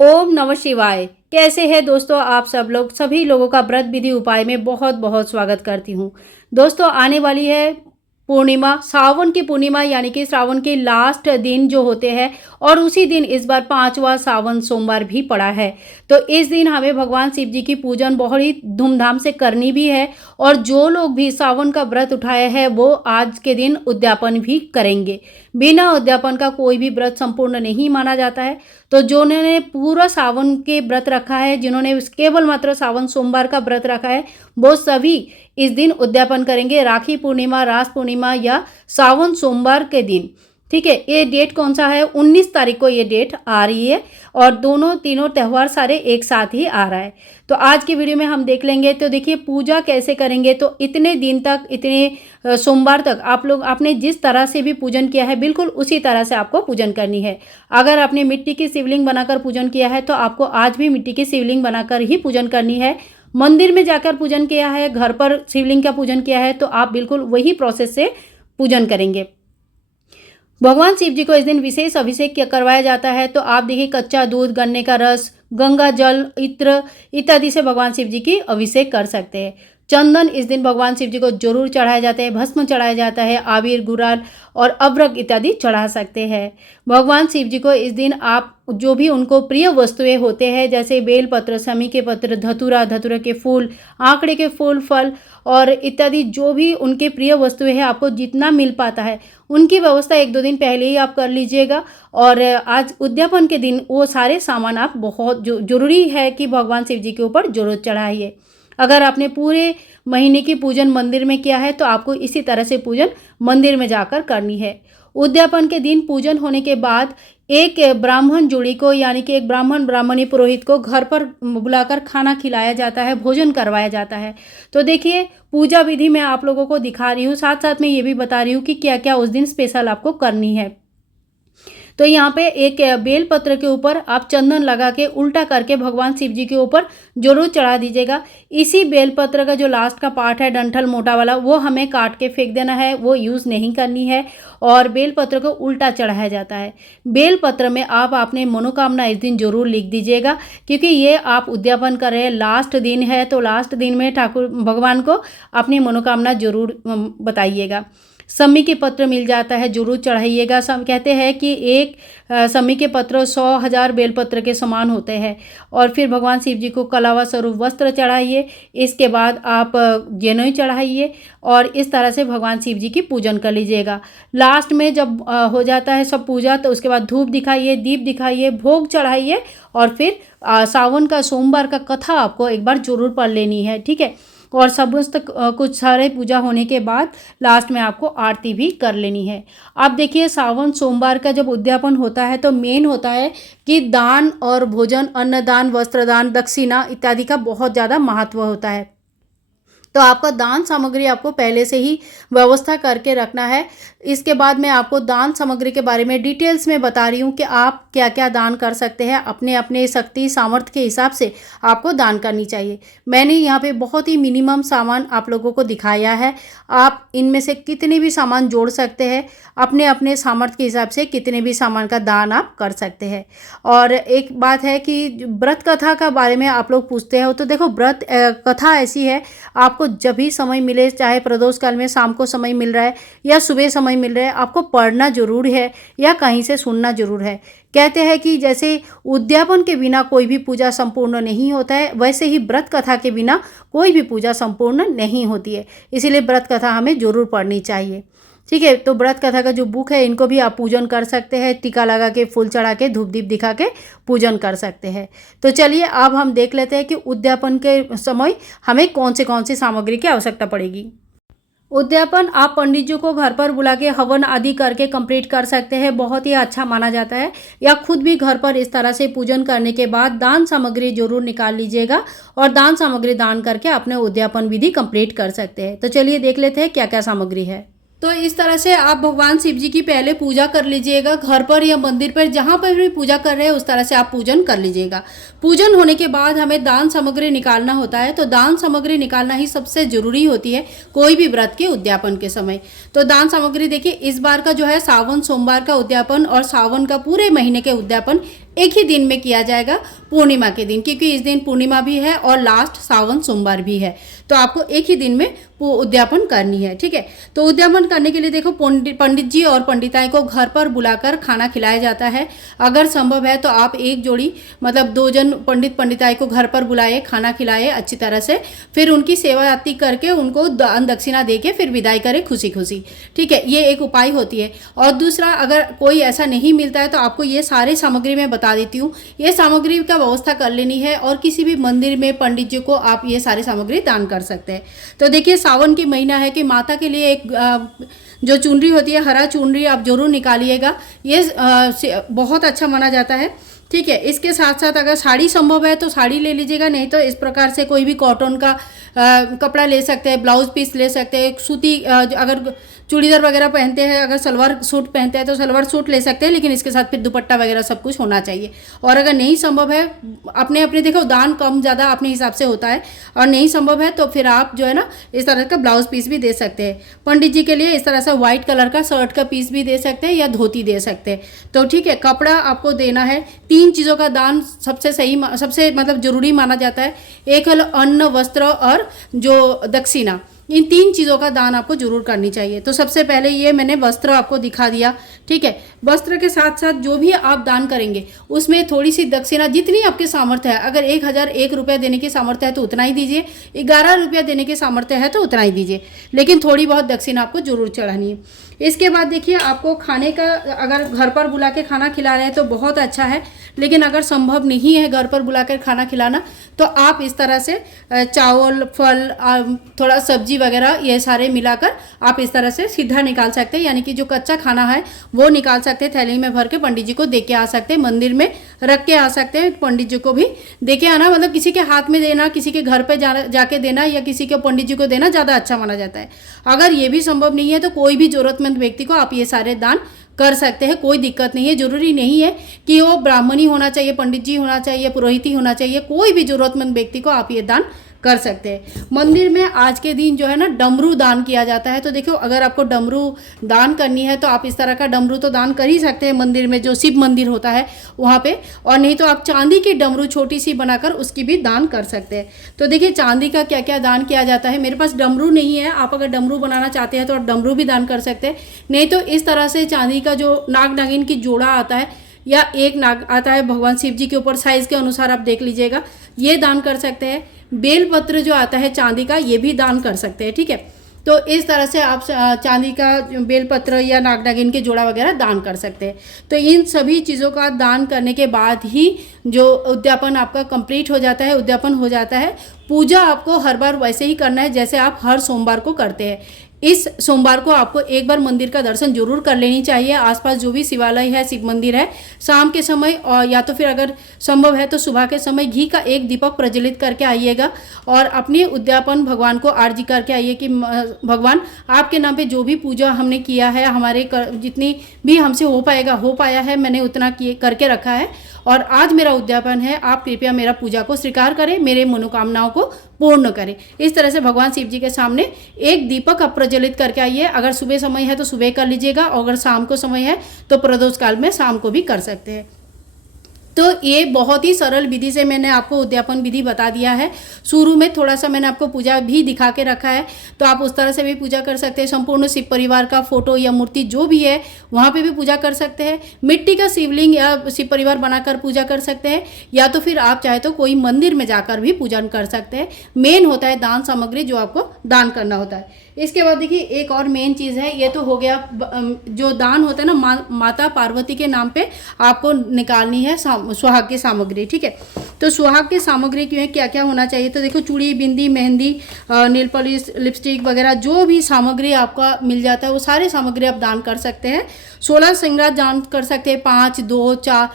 ओम नमः शिवाय। कैसे हैं दोस्तों आप सब लोग? सभी लोगों का व्रत विधि उपाय में बहुत बहुत स्वागत करती हूँ। दोस्तों आने वाली है पूर्णिमा, सावन की पूर्णिमा यानी कि श्रावण के लास्ट दिन जो होते हैं और उसी दिन इस बार 5वां सावन सोमवार भी पड़ा है। तो इस दिन हमें भगवान शिव जी की पूजन बहुत ही धूमधाम से करनी भी है और जो लोग भी सावन का व्रत उठाए हैं वो आज के दिन उद्यापन भी करेंगे। बिना उद्यापन का कोई भी व्रत संपूर्ण नहीं माना जाता है। तो जिन्होंने पूरा सावन के व्रत रखा है, जिन्होंने केवल मात्र सावन सोमवार का व्रत रखा है, वो सभी इस दिन उद्यापन करेंगे। राखी पूर्णिमा, रास पूर्णिमा या सावन सोमवार के दिन। ठीक है, ये डेट कौन सा है? 19 तारीख को ये डेट आ रही है और तीनों त्यौहार सारे एक साथ ही आ रहा है। तो आज की वीडियो में हम देख लेंगे। तो देखिए पूजा कैसे करेंगे। तो इतने दिन तक, इतने सोमवार तक आप लोग आपने जिस तरह से भी पूजन किया है बिल्कुल उसी तरह से आपको पूजन करनी है। अगर आपने मिट्टी की शिवलिंग बनाकर पूजन किया है तो आपको आज भी मिट्टी की शिवलिंग बनाकर ही पूजन करनी है। मंदिर में जाकर पूजन किया है, घर पर शिवलिंग का पूजन किया है तो आप बिल्कुल वही प्रोसेस से पूजन करेंगे। भगवान शिव जी को इस दिन विशेष अभिषेक करवाया जाता है। तो आप देखिए कच्चा दूध, गन्ने का रस, गंगा जल, इत्र इत्यादि से भगवान शिव जी की अभिषेक कर सकते हैं। चंदन इस दिन भगवान शिव जी को जरूर चढ़ाया जाता है, भस्म चढ़ाया जाता है, आबीर, गुलाल और अभ्रक इत्यादि चढ़ा सकते हैं। भगवान शिव जी को इस दिन आप जो भी उनको प्रिय वस्तुएं होते हैं जैसे बेलपत्र, समी के पत्र, धतूरा, धतूरा के फूल, आंकड़े के फूल, फल और इत्यादि जो भी उनके प्रिय वस्तुएं हैं, आपको जितना मिल पाता है उनकी व्यवस्था 1-2 दिन पहले ही आप कर लीजिएगा। और आज उद्यापन के दिन वो सारे सामान आप बहुत जरूरी है कि भगवान शिव जी के ऊपर जरूर चढ़ाइए। अगर आपने पूरे महीने की पूजन मंदिर में किया है तो आपको इसी तरह से पूजन मंदिर में जाकर करनी है। उद्यापन के दिन पूजन होने के बाद एक ब्राह्मण जोड़ी को यानी कि एक ब्राह्मणी पुरोहित को घर पर बुलाकर खाना खिलाया जाता है, भोजन करवाया जाता है। तो देखिए पूजा विधि मैं आप लोगों को दिखा रही हूँ, साथ साथ में ये भी बता रही हूँ कि क्या क्या उस दिन स्पेशल आपको करनी है। तो यहाँ पे एक बेल पत्र के ऊपर आप चंदन लगा के उल्टा करके भगवान शिव जी के ऊपर जरूर चढ़ा दीजिएगा। इसी बेल पत्र का जो लास्ट का पार्ट है, डंठल मोटा वाला, वो हमें काट के फेंक देना है, वो यूज़ नहीं करनी है। और बेल पत्र को उल्टा चढ़ाया जाता है। बेल पत्र में आप अपने मनोकामना इस दिन जरूर लिख दीजिएगा क्योंकि ये आप उद्यापन कर रहे हैं, लास्ट दिन है तो लास्ट दिन में ठाकुर भगवान को अपनी मनोकामना जरूर बताइएगा। सम्मी के पत्र मिल जाता है, जरूर चढ़ाइएगा। सब कहते हैं कि एक सम्मी के पत्र 100,000 बेलपत्र के समान होते हैं। और फिर भगवान शिव जी को कलावा स्वरूप वस्त्र चढ़ाइए। इसके बाद आप जनेऊ चढ़ाइए और इस तरह से भगवान शिव जी की पूजन कर लीजिएगा। लास्ट में जब हो जाता है सब पूजा तो उसके बाद धूप दिखाइए, दीप दिखाइए, भोग चढ़ाइए और फिर सावन का सोमवार का कथा आपको एक बार जरूर पढ़ लेनी है। ठीक है, और समस्त कुछ सारे पूजा होने के बाद लास्ट में आपको आरती भी कर लेनी है। आप देखिए सावन सोमवार का जब उद्यापन होता है तो मेन होता है कि दान और भोजन, अन्नदान, वस्त्रदान, दक्षिणा इत्यादि का बहुत ज़्यादा महत्व होता है। तो आपका दान सामग्री आपको पहले से ही व्यवस्था करके रखना है। इसके बाद मैं आपको दान सामग्री के बारे में डिटेल्स में बता रही हूँ कि आप क्या क्या दान कर सकते हैं। अपने अपने शक्ति सामर्थ्य के हिसाब से आपको दान करनी चाहिए। मैंने यहाँ पे बहुत ही मिनिमम सामान आप लोगों को दिखाया है। आप इनमें से कितने भी सामान जोड़ सकते हैं, अपने अपने सामर्थ्य के हिसाब से कितने भी सामान का दान आप कर सकते हैं। और एक बात है कि व्रत कथा का बारे में आप लोग पूछते हो तो देखो व्रत कथा ऐसी है, आपको जब भी समय मिले, चाहे प्रदोष काल में शाम को समय मिल रहा है या सुबह समय मिल रहा है, आपको पढ़ना जरूर है या कहीं से सुनना जरूर है। कहते हैं कि जैसे उद्यापन के बिना कोई भी पूजा संपूर्ण नहीं होता है, वैसे ही व्रत कथा के बिना कोई भी पूजा संपूर्ण नहीं होती है। इसीलिए व्रत कथा हमें जरूर पढ़नी चाहिए। ठीक है, तो व्रत कथा का जो बुक है इनको भी आप पूजन कर सकते हैं, टीका लगा के, फूल चढ़ा के, धूप दीप दिखा के पूजन कर सकते हैं। तो चलिए अब हम देख लेते हैं कि उद्यापन के समय हमें कौन सी सामग्री की आवश्यकता पड़ेगी। उद्यापन आप पंडित जी को घर पर बुला के हवन आदि करके कंप्लीट कर सकते हैं, बहुत ही अच्छा माना जाता है। या खुद भी घर पर इस तरह से पूजन करने के बाद दान सामग्री जरूर निकाल लीजिएगा और दान सामग्री दान करके अपने उद्यापन विधि कंप्लीट कर सकते हैं। तो चलिए देख लेते हैं क्या क्या सामग्री है। तो इस तरह से आप भगवान शिव जी की पहले पूजा कर लीजिएगा। घर पर या मंदिर पर जहाँ पर भी पूजा कर रहे हैं उस तरह से आप पूजन कर लीजिएगा। पूजन होने के बाद हमें दान सामग्री निकालना होता है। तो दान सामग्री निकालना ही सबसे जरूरी होती है कोई भी व्रत के उद्यापन के समय। तो दान सामग्री देखिए, इस बार का जो है सावन सोमवार का उद्यापन और सावन का पूरे महीने के उद्यापन एक ही दिन में किया जाएगा, पूर्णिमा के दिन, क्योंकि इस दिन पूर्णिमा भी है और लास्ट सावन सोमवार भी है। तो आपको एक ही दिन में उद्यापन करनी है, ठीक है। तो उद्यापन करने के लिए देखो पंडित जी और पंडिताएं को घर पर बुलाकर खाना खिलाया जाता है। अगर संभव है तो आप एक जोड़ी मतलब 2 जन पंडित पंडिताई को घर पर बुलाए, खाना खिलाए अच्छी तरह से, फिर उनकी सेवा आरती करके उनको दान दक्षिणा दे के फिर विदाई करें खुशी खुशी, ठीक है। ये एक उपाय होती है। और दूसरा, अगर कोई ऐसा नहीं मिलता है तो आपको ये सारी सामग्री मैं बता देती हूँ, ये सामग्री का व्यवस्था कर लेनी है और किसी भी मंदिर में पंडित जी को आप ये सारी सामग्री दान कर सकते हैं। तो देखिए, सावन की महीना है कि माता के लिए एक जो चुनरी होती है, हरा चुनरी आप जरूर निकालिएगा, ये बहुत अच्छा माना जाता है, ठीक है। इसके साथ साथ अगर साड़ी संभव है तो साड़ी ले लीजिएगा, नहीं तो इस प्रकार से कोई भी कॉटन का कपड़ा ले सकते हैं, ब्लाउज पीस ले सकते हैं, सूती अगर चूड़ीदार वगैरह पहनते हैं, अगर सलवार सूट पहनते हैं तो सलवार सूट ले सकते हैं, लेकिन इसके साथ फिर दुपट्टा वगैरह सब कुछ होना चाहिए। और अगर नहीं संभव है, अपने अपने देखो दान कम ज़्यादा अपने हिसाब से होता है, और नहीं संभव है तो फिर आप जो है ना इस तरह का ब्लाउज पीस भी दे सकते हैं। पंडित जी के लिए इस तरह से व्हाइट कलर का शर्ट का पीस भी दे सकते हैं या धोती दे सकते हैं। तो ठीक है, कपड़ा आपको देना है। 3 चीज़ों का दान सबसे सही, सबसे मतलब जरूरी माना जाता है। एक है अन्न, वस्त्र और जो दक्षिणा, इन 3 चीज़ों का दान आपको जरूर करनी चाहिए। तो सबसे पहले ये मैंने वस्त्र आपको दिखा दिया, ठीक है। वस्त्र के साथ साथ जो भी आप दान करेंगे उसमें थोड़ी सी दक्षिणा जितनी आपके सामर्थ्य है, अगर 1001 रुपया देने की सामर्थ्य है तो उतना ही दीजिए, 11 रुपया देने की सामर्थ्य है तो उतना ही दीजिए, लेकिन थोड़ी बहुत दक्षिणा आपको जरूर चढ़ानी है। इसके बाद देखिए, आपको खाने का अगर घर पर बुला के खाना खिला रहे हैं तो बहुत अच्छा है, लेकिन अगर संभव नहीं है घर पर बुलाकर खाना खिलाना तो आप इस तरह से चावल, फल, थोड़ा सब्जी वगैरह ये सारे मिलाकर आप इस तरह से सीधा निकाल सकते हैं, यानी कि जो कच्चा खाना है वो निकाल सकते हैं, थैली में भर के पंडित जी को दे के आ सकते हैं, मंदिर में रख के आ सकते हैं, पंडित जी को भी दे के आना, मतलब किसी के हाथ में देना, किसी के घर पे जाके देना या किसी के पंडित जी को देना ज़्यादा अच्छा माना जाता है। अगर ये भी संभव नहीं है तो कोई भी जरूरतमंद व्यक्ति को आप ये सारे दान कर सकते हैं, कोई दिक्कत नहीं है। जरूरी नहीं है कि वो ब्राह्मणी होना चाहिए, पंडित जी होना चाहिए, पुरोहित ही होना चाहिए, कोई भी जरूरतमंद व्यक्ति को आप ये दान कर सकते हैं। मंदिर में आज के दिन जो है ना डमरू दान किया जाता है, तो देखो अगर आपको डमरू दान करनी है तो आप इस तरह का डमरू तो दान कर ही सकते हैं मंदिर में, जो शिव मंदिर होता है वहाँ पे, और नहीं तो आप चांदी की डमरू छोटी सी बनाकर उसकी भी दान कर सकते हैं। तो देखिए चांदी का क्या क्या दान किया जाता है। मेरे पास डमरू नहीं है, आप अगर डमरू बनाना चाहते हैं तो आप डमरू भी दान कर सकते हैं, नहीं तो इस तरह से चांदी का जो नाग नागिन की जोड़ा आता है या एक नाग आता है भगवान शिव जी के ऊपर, साइज के अनुसार आप देख लीजिएगा, ये दान कर सकते हैं। बेलपत्र जो आता है चांदी का, ये भी दान कर सकते हैं, ठीक है। तो इस तरह से आप चांदी का बेलपत्र या नाग नागिन के जोड़ा वगैरह दान कर सकते हैं। तो इन सभी चीज़ों का दान करने के बाद ही जो उद्यापन आपका कंप्लीट हो जाता है, उद्यापन हो जाता है। पूजा आपको हर बार वैसे ही करना है जैसे आप हर सोमवार को करते हैं। इस सोमवार को आपको एक बार मंदिर का दर्शन जरूर कर लेनी चाहिए। आसपास जो भी शिवालय है, शिव मंदिर है, शाम के समय और या तो फिर अगर संभव है तो सुबह के समय घी का एक दीपक प्रज्वलित करके आइएगा और अपने उद्यापन भगवान को आरजी करके आइए कि भगवान आपके नाम पे जो भी पूजा हमने किया है, हमारे जितनी भी हमसे हो पाया है, मैंने उतना करके रखा है और आज मेरा उद्यापन है, आप कृपया मेरा पूजा को स्वीकार करें, मेरे मनोकामनाओं को पूर्ण करें। इस तरह से भगवान शिव जी के सामने एक दीपक आप प्रज्वलित करके आइए। अगर सुबह समय है तो सुबह कर लीजिएगा और अगर शाम को समय है तो प्रदोष काल में शाम को भी कर सकते हैं। तो ये बहुत ही सरल विधि से मैंने आपको उद्यापन विधि बता दिया है। शुरू में थोड़ा सा मैंने आपको पूजा भी दिखा के रखा है, तो आप उस तरह से भी पूजा कर सकते हैं। संपूर्ण शिव परिवार का फोटो या मूर्ति जो भी है वहाँ पे भी पूजा कर सकते हैं। मिट्टी का शिवलिंग या शिव परिवार बनाकर पूजा कर सकते हैं, या तो फिर आप चाहे तो कोई मंदिर में जाकर भी पूजन कर सकते हैं। मेन होता है दान सामग्री जो आपको दान करना होता है। इसके बाद देखिए एक और मेन चीज़ है, ये तो हो गया जो दान होता है ना, माता पार्वती के नाम पे आपको निकालनी है सुहाग की सामग्री, ठीक है। तो सुहाग की सामग्री क्यों है, क्या क्या होना चाहिए, तो देखो चूड़ी, बिंदी, मेहंदी, नेल पॉलिश, लिपस्टिक वगैरह जो भी सामग्री आपका मिल जाता है वो सारे सामग्री आप दान कर सकते हैं। 16 श्रृंगार दान कर सकते हैं, 5, 2, 4,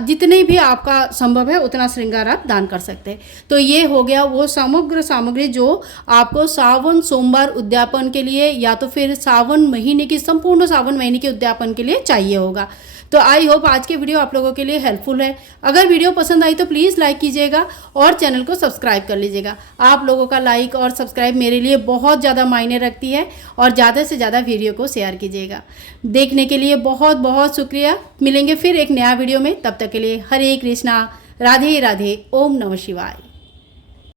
जितने भी आपका संभव है उतना श्रृंगार आप दान कर सकते हैं। तो ये हो गया वो समग्र सामग्री जो आपको सावन सोमवार उद्यापन के लिए या तो फिर सावन महीने की संपूर्ण सावन महीने के उद्यापन के लिए चाहिए होगा। तो आई होप आज के वीडियो आप लोगों के लिए हेल्पफुल है। अगर वीडियो पसंद आई तो प्लीज़ लाइक कीजिएगा और चैनल को सब्सक्राइब कर लीजिएगा। आप लोगों का लाइक और सब्सक्राइब मेरे लिए बहुत ज़्यादा मायने रखती है और ज़्यादा से ज़्यादा वीडियो को शेयर कीजिएगा। देखने के लिए बहुत बहुत शुक्रिया। मिलेंगे फिर एक नया वीडियो में, तब तक के लिए हरे कृष्णा, राधे राधे, ओम नमः शिवाय।